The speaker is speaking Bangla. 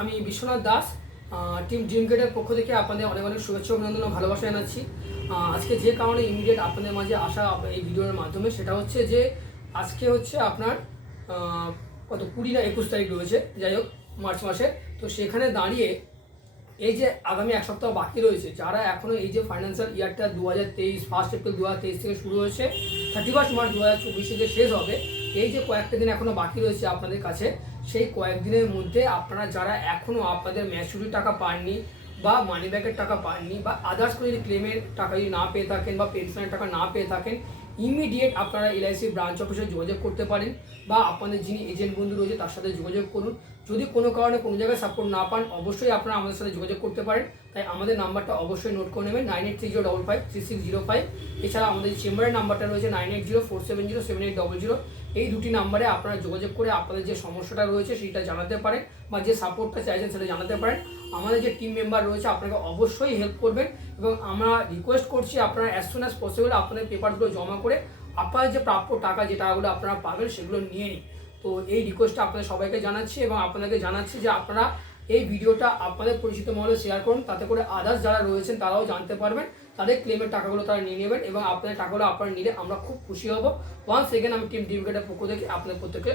আমি বিশ্বনাথ দাস, টিম ড্রিম গেটের পক্ষ থেকে আপনাদের অনেক অনেক শুভেচ্ছা অভিনন্দন ও ভালোবাসা জানাচ্ছি। আজকে যে কারণে ইমিডিয়েট আপনাদের মাঝে আসা এই ভিডিওর মাধ্যমে সেটা হচ্ছে যে আজকে হচ্ছে আপনার কত 20 না 21 তারিখ রয়েছে, যাই হোক মার্চ মাসে। তো সেখানে দাঁড়িয়ে এই যে আগামী এক সপ্তাহ বাকি রয়েছে, যারা এখনও এই যে ফাইন্যান্সিয়াল ইয়ারটা 2023 ফার্স্ট এপ্রিল 2023 থেকে শুরু হয়েছে 31 মার্চ 2024 যে শেষ হবে, এই যে কয়েকটা দিন এখনও বাকি রয়েছে আপনাদের কাছে, সেই কয়েকদিনের মধ্যে আপনারা যারা এখনও আপনাদের ম্যাচুরিটি টাকা পাননি বা মানি ব্যাকের টাকা পাননি বা আদার্স কোনো যদি ক্লেমের টাকা যদি না পেয়ে থাকেন বা পেনশনের টাকা না পেয়ে থাকেন, ইমিডিয়েট আপনারা এলআইসি ব্রাঞ্চ অফিসে যোগাযোগ করতে পারেন বা আপনাদের যিনি এজেন্ট বন্ধু রয়েছে তার সাথে যোগাযোগ করুন। যদি কোনো কারণে কোনো জায়গায় সাপোর্ট না পান, অবশ্যই আপনারা আমাদের সাথে যোগাযোগ করতে পারেন। তাই আমাদের নাম্বারটা অবশ্যই নোট করে নেবেন, 9830553605। এছাড়া আমাদের চেম্বারের নাম্বারটা রয়েছে 9804707800। এই দুটি নাম্বারে আপনারা যোগাযোগ করে আপনাদের যে সমস্যাটা রয়েছে সেটা জানাতে পারেন বা যে সাপোর্টটা চাইছেন সেটা জানাতে পারেন। আমাদের যে টিম মেম্বার রয়েছে আপনাকে অবশ্যই হেল্প করবেন এবং আমরা রিকোয়েস্ট করছি আপনারা অ্যাজ সুন অ্যাজ পসিবল আপনাদের পেপারগুলো জমা করে আপনাদের যে প্রাপ্য টাকা যে টাকাগুলো আপনারা পাবেন সেগুলো নিয়ে নিন। তো এই রিকোয়েস্টটা আপনাদের সবাইকে জানাচ্ছি এবং আপনাদেরকে জানাচ্ছি যে আপনারা এই ভিডিওটা আপনাদের পরিচিত মহলে শেয়ার করুন, তাতে করে আদার্স যারা রয়েছেন তারাও জানতে পারবেন, তাদের ক্লেমের টাকাগুলো তারা নিয়ে নেবেন এবং আপনাদের টাকাগুলো আপনারা নিলে আমরা খুব খুশি হব। ওয়ান্স এগেন আমি টিম ড্রিম গেটের পক্ষ থেকে আপনাদের প্রত্যেকে